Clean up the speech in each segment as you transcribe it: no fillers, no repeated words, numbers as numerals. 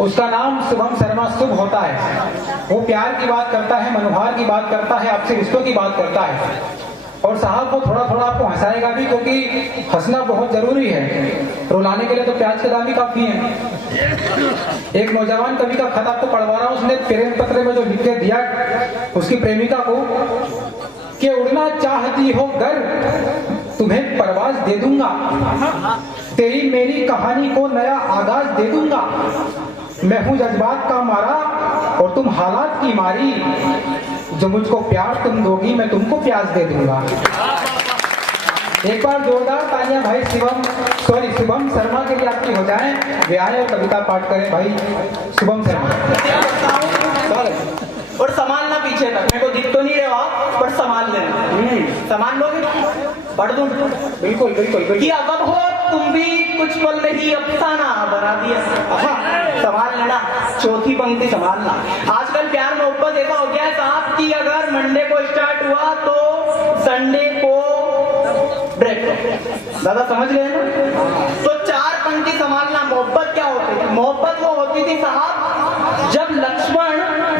उसका नाम शुभम शर्मा शुभ होता है। वो प्यार की बात करता है, मनोभार की बात करता है, आपसे रिश्तों की बात करता है। और साहब वो थोड़ा थोड़ा आपको हंसाएगा भी, क्योंकि हंसना बहुत जरूरी है। रुलाने के लिए तो प्याज के दाम ही काफी है। एक नौजवान कवि का खत आपको पढ़वा रहा हूं। उसने प्रेम पत्र में जो लिख के दिया उसकी प्रेमिका को कि उड़ना चाहती हो घर, तुम्हें परवाज दे दूंगा, तेरी मेरी कहानी को नया आगाज दे दूंगा। मैं हूं जज्बात का मारा और तुम हालात की मारी, जो मुझको प्यार तुम दोगी मैं तुमको प्यास दे दूंगा। एक बार जोरदार तालियां भाई शुभम शर्मा के लिए आपकी हो जाएं। वे आए और कविता पाठ करें भाई शुभम शर्मा। और संभालना पीछे तक, मेरे को दिख तो नहीं रहे आप, पर संभाल लेना। संभाल लोगे? पढ़ दूं? बिल्कुल बिल्कुल बिल्कुल। कि अब हो तुम भी कुछ पल में ही अफसाना बना दिया। संभाल लेना, चौथी पंक्ति संभालना। आजकल प्यार मोहब्बत ऐसा हो गया है साहब कि अगर मंडे को स्टार्ट हुआ तो संडे को ब्रेक। दादा समझ गए ना? तो 4 पंक्ति संभालना। मोहब्बत क्या होती थी? मोहब्बत वो होती थी साहब, जब लक्ष्मण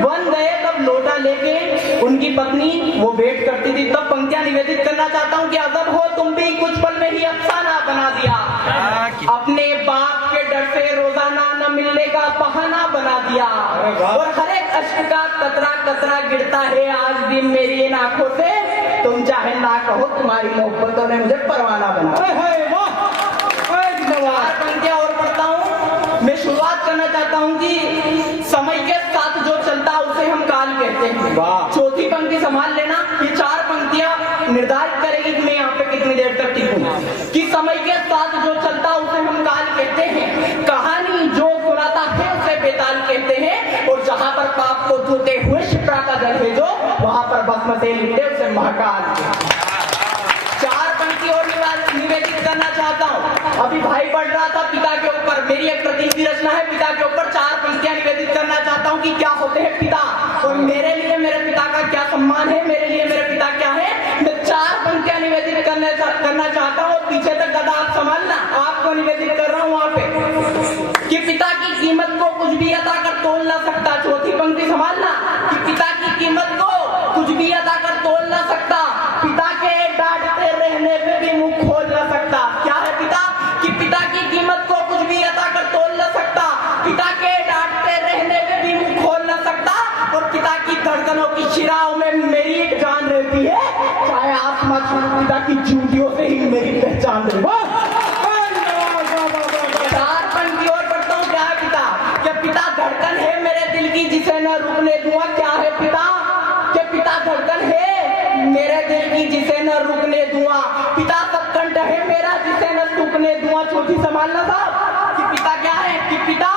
वन गए तब लोटा लेके उनकी पत्नी वो वेट करती थी, तब पंक्तियां निवेदित करना चाहता हूँ कि अदब हो तुम भी कुछ पल में ही अफसाना बना दिया। अपने बाप के डर से रोजाना न मिलने का बहाना बना दिया। और हर एक अश्क का कतरा कतरा गिरता है आज भी मेरी इन आंखों से। तुम चाहे ना कहो तुम्हारी मोहब्बतों ने मुझे परवाना बना। 4 पंक्तियां और पढ़ता हूँ। मैं शुरुआत करना चाहता हूँ कि समय के साथ जो चलता उसे हम काल कहते हैं। चौथी पंक्ति संभाल लेना। ये 4 पंक्तियां निर्धारित करेगी कि मैं यहाँ पे कितनी देर तक टिकूंगा। कि समय के साथ जो चलता उसे हम काल कहते हैं, कहानी जो सुनाता है उसे बेताल कहते हैं, और जहां पर पाप को धोते हुए शिप्रा का जल है जो वहां पर भस्म से लिपटे उसे महाकाल। 4 पंक्ति और निवेदित करना चाहता हूँ। अभी भाई पढ़ रहा था पिता के ऊपर, मेरी एक प्रतिनिधि रचना है पिता के ऊपर। 4 पंक्तियां निवेदित करना चाहता हूँ कि क्या होते हैं पिता, और मेरे लिए मेरे पिता का क्या सम्मान है, मेरे लिए मेरे पिता क्या है। मैं 4 पंक्तियां निवेदित करना चाहता हूँ। पीछे तक दादा आप संभालना, आपको निवेदित कर रहा हूँ वहां पे कि पिता की कीमत को कुछ भी अदा कर तोल ना सकता। चौथी पंक्ति संभालना कि पिता की कीमत को कुछ भी अदा कर तोल ना सकता, पिता के डांटते रहने पे भी मुंह खोल ना सकता। क्या है पिता? कि पिता की कीमत को कुछ भी अदा कर तोल ना सकता, पिता के डांटते रहने पे भी मुंह खोल ना सकता, और पिता की धड़कनों की शिराओं में मेरी एक जान रहती है, चाहे आसमां छू पिता की जूतियों से ही मेरी पहचान रहे। 4 पंक्ति और पढ़ता हूँ। क्या है पिता? क्या पिता धड़कन है मेरे दिल की जिसे न रुकने दूंगा। क्या है पिता? क्या पिता धड़कन है मेरे दिल की जिसे न रुकने दूंगा। पिता सत्कंठ है मेरा जिसे न सूखने दूंगा। चौथी संभालना साहब कि पिता क्या है? कि पिता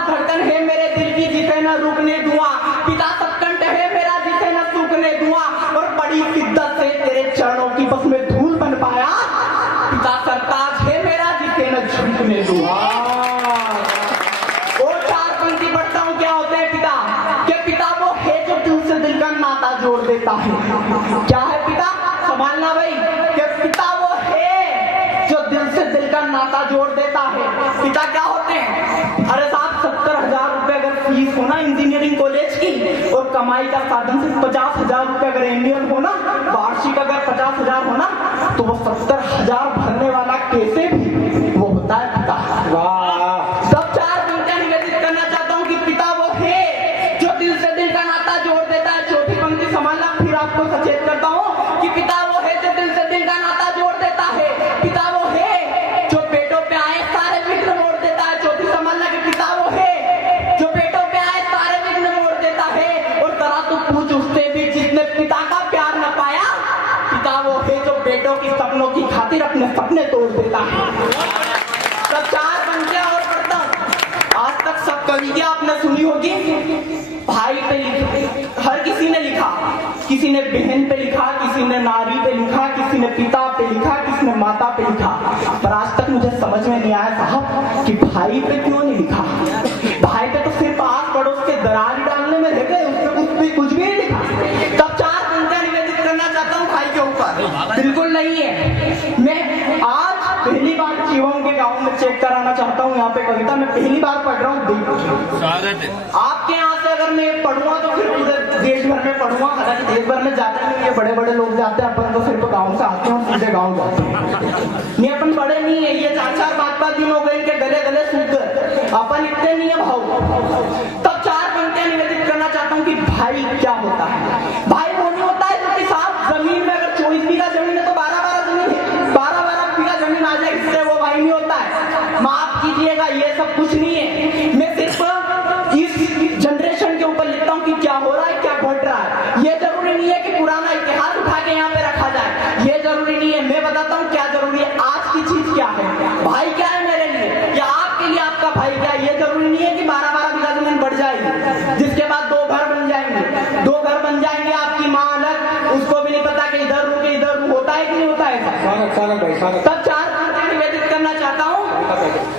धड़कन है मेरे दिल की जिसे न रुकने दूंगा, पिता सत्कंठ है मेरा जिसे न सूखने दूंगा, और बड़ी शिद्दत से तेरे चरणों की बस में धूल बन पाया, पिता सरताज है मेरा जिसे न झुकने दूंगा। और 4 पंक्ति पढ़ता हूँ। क्या होते हैं पिता? कि पिता वो है जो दिल से दिल का नाता जोड़ देता है। क्या है पिता? संभालना भाई। कि पिता वो है जो दिल से दिल का नाता जोड़ देता है। पिता क्या होते हैं? अरे साहब 70,000 रुपए अगर फीस होना इंजीनियरिंग कॉलेज की, और कमाई का साधन सिर्फ 50,000 रुपए अगर इंडियन होना, वार्षिक अगर 50,000 होना, तो वो 70,000 भरने वाला कैसे भी वो होता है पिता। सब 4 पंक्तियां निवेदित करना चाहता हूँ कि पिता वो है जो दिल से दिल का नाता जोड़ देता है। चौथी पंक्ति संभालना, फिर आपको सचेत करता हूँ कि पिता वो है जो दिल से दिल का नाता जोड़ देता है। पिता वो है जो पेटों पे आए सारे विघ्न मोड़ देता है। चौथी संभालना कि पिता वो है जो पेटों पे आए सारे विघ्न मोड़ देता है, और जरा तू पूछ उससे भी जिसने पिता का प्यार न पाया। पिता वो है जो बेटों की सपनों की खातिर अपने सपने तोड़ देता है। सब 4 पंक्तियां और पढ़ता हूँ। आज तक सब कविता आपने सुनी होगी। भाई पे लिखा, हर किसी ने लिखा, किसी ने बहन पे लिखा, किसी ने नारी पे लिखा, किसी ने पिता पे लिखा, किसी ने माता पे लिखा, पर आज तक मुझे समझ में नहीं आया साहब कि भाई पे क्यों नहीं लिखा। भाई पे तो सिर्फ आस पड़ोस के दरार डालने में रह गए, उसमें कुछ भी नहीं लिखा। तब 4 पंक्तियां निवेदित करना चाहता हूँ भाई के ऊपर। बिल्कुल नहीं है। मैं आज पहली बार जीवन के गांव में चेक कराना चाहता हूँ। यहाँ पे कविता मैं पहली बार पढ़ रहा हूँ। स्वागत है। आपके यहाँ से अगर मैं पढ़ूंगा तो फिर पूरे देश भर में पढ़ूंगा। हालांकि देश भर में जाते नहीं, ये बड़े बड़े लोग जाते हैं, अपन तो सिर्फ गाँव से आते हैं, सीधे गाँव जाते हैं। नहीं, अपन बड़े नहीं है, ये 4-4 5-5 दिन हो गए इनके गले गले सूख गए, अपन इतने नहीं है भाव। तब 4 पंक्तियां निवेदित करना चाहता हूँ कि भाई क्या होता है। भाई वो नहीं होता है जो कि साफ जमीन में अगर 24 बीघा जमीन है तो 12-12 बीघा जमीन आ जाए, इससे वो भाई नहीं होता है। माफ कीजिएगा, ये सब कुछ नहीं है। मैं सिर्फ इस जनरेशन के ऊपर लिखता हूँ कि क्या हो रहा है, क्या घट रहा है। ये जरूरी नहीं है कि पुराना इतिहास उठा के यहाँ पे रखा जाए, ये जरूरी नहीं है। मैं बताता हूँ क्या जरूरी है, आज की चीज क्या है, भाई क्या है मेरे लिए या आपके लिए आपका भाई क्या है। ये जरूरी नहीं है कि 12-12 बीघा जमीन बढ़ जाएगी, जिसके बाद 2 घर बन जाएंगे, 2 घर बन जाएंगे, आपकी माँ अलग, उसको भी नहीं पता कि इधर रुके इधर होता है कि नहीं होता है। तब 4 पंक्तियां निवेदित करना चाहता हूँ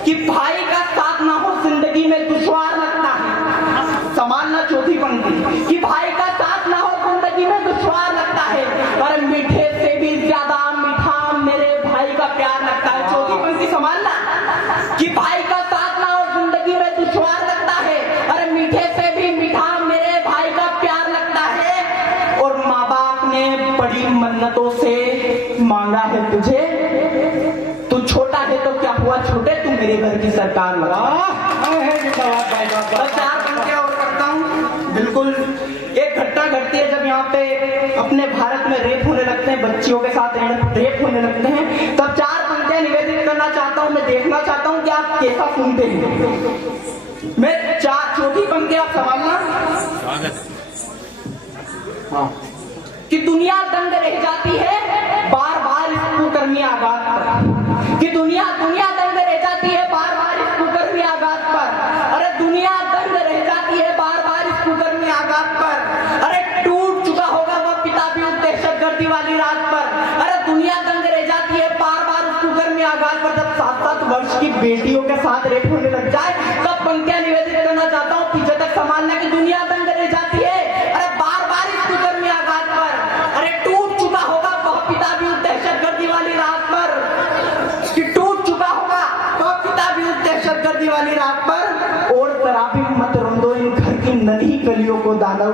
कि भाई का साथ ना हो जिंदगी में दुश्वार लगता है। संभालना चौथी पंक्ति कि भाई का साथ ना हो जिंदगी में दुश्वार लगता है, पर मीठे से भी ज्यादा मीठा मेरे भाई का प्यार लगता है। चौथी पंक्ति संभालना कि भाई का साथ ना हो जिंदगी में दुश्वार लगता है, अरे मीठे से भी मीठा मेरे भाई का प्यार लगता है। और माँ बाप ने बड़ी मन्नतों से मांगा है तुझे, तू छोटा है तो क्या हुआ छोटे, तू मेरे घर की सरकार लगा। 4 पंक्तियां और करता हूँ। बिल्कुल एक घटना घटती है जब यहाँ पे अपने भारत में रेप होने लगते हैं, बच्चियों के साथ रेप होने लगते हैं, तब 4 पंक्तियां निवेदित करना चाहता हूँ। मैं देखना चाहता हूँ कि आप कैसा सुनते हैं। मैं चौथी पंक्ति आप संभालना। हाँ कि दुनिया दंग रह जाती है बार बार इस कुकर्मी आघात पर, कि दुनिया दंग रह जाती है बार बार इस कुकर्मी आघात पर। अरे दुनिया दंग रह जाती है बार बार इस कुकर्मी आघात पर। अरे टूट चुका होगा वह पिता भी उस दहशतगर्दी वाली रात पर। अरे दुनिया दंग रह जाती है बार बार उस कुकर्मी आघात पर। जब 7-7 वर्ष की बेटियों के साथ रेप होने लग जाए तब पंक्तियां निवेदित करना चाहता हूँ। पीछे तक संभालना कि दुनिया दंग रह जाती है, अरे बार बार इस कुकर्मी आघात पर। अरे टूट चुका होगा वह पिता भी उस दहशतगर्दी वाली रात पर, कि टूट चुका होगा वह पिता भी उस दहशतगर्दी वाली रात पर। और जरा भी मत रोंदो इन घर की नन्ही कलियों को दानव,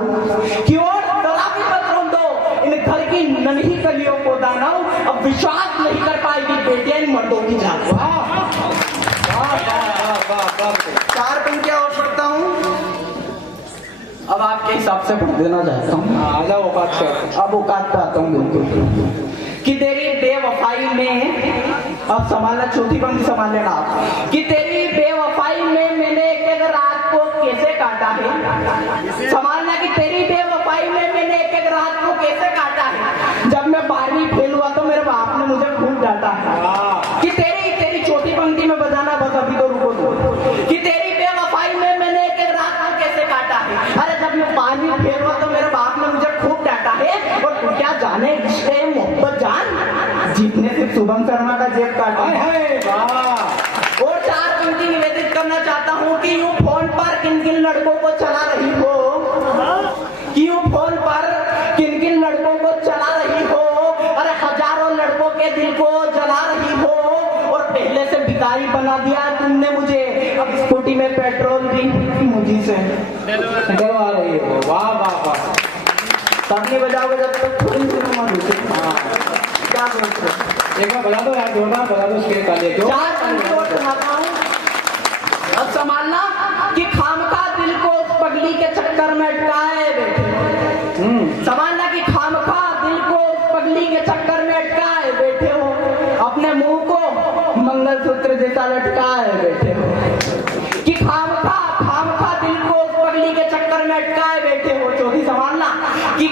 कि और जरा भी मत रोंदो इन घर की नन्ही कलियों को दानव, अब विश्वास नहीं कर पाएगी बेटियां इन मर्दों की जात। 4 पंक्तियां और पढ़ता हूँ। अब आपके हिसाब से पढ़ देना चाहता हूँ। औकात से अब औकात पे आता हूँ। बिल्कुल कि तेरी बेवफाई में, अब संभालना चौथी पंक्ति संभाल लेना आप, कि तेरी बेवफाई में मैंने एक रात को कैसे काटा है। संभालना कि तेरी बेवफाई में मैंने एक रात को कैसे काटा है। जब मैं 12वीं फेल हुआ तो मेरे बाप ने मुझे खूब डांटा है। कि तेरी चौथी पंक्ति में बजाना, बस अभी तो रुको दो। कि तेरी बेवफाई में मैंने एक रात को कैसे काटा है। अरे जब मैं 12वीं फेल हुआ तो मेरे बाप ने मुझे खूब डांटा है। और तू क्या जाने रिश्ते मोहब्बत जान जीतने से शुभम शर्मा का जेब काटा है। और 4 पंक्ति निवेदित करना चाहता हूँ कि यूं फोन पर किन किन लड़कों को चला रही हो, कि यूं फोन पर किन किन लड़कों को चला रही हो। अरे हजारों लड़कों के दिल को जला रही हो। और पहले से भिखारी बना दिया तुमने मुझे, अब स्कूटी में पेट्रोल भी मुझी से डलवा रही हो। वाह वाह वाह, तबली बजाओगे जब तक थोड़ी सी क्या बोलते हो। एक बार बजा दो यार, जोरदार बजा दो उसके काले जो। 4 पंक्ति और सुनाता हूँ। अब संभालना कि खामखा दिल को पगली के चक्कर में अटकाए बैठे। संभालना कि खामखा दिल को पगली के चक्कर में अटकाए बैठे हो, अपने मुंह को मंगलसूत्र जैसा लटकाए बैठे हो। कि खामखा दिल को पगली के चक्कर में अटकाए बैठे हो। चौथी संभालना कि